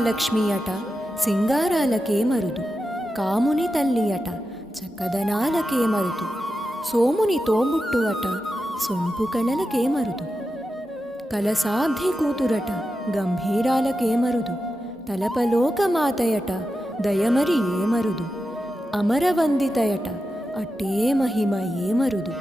మహాలక్ష్మి అట సింగారాలకే మరుదు, కాముని తల్లి అట చక్కదనాలకే మరుదు, సోముని తోబుట్టు అట సొంపు కళలకే మరుదు, కలసాబ్ది కూతురట గంభీరాలకే మరుదు, తలపలోకమాతయట దయమరి ఏమరుదు, అమరవందితయట అట్టే మహిమ ఏమరుదు.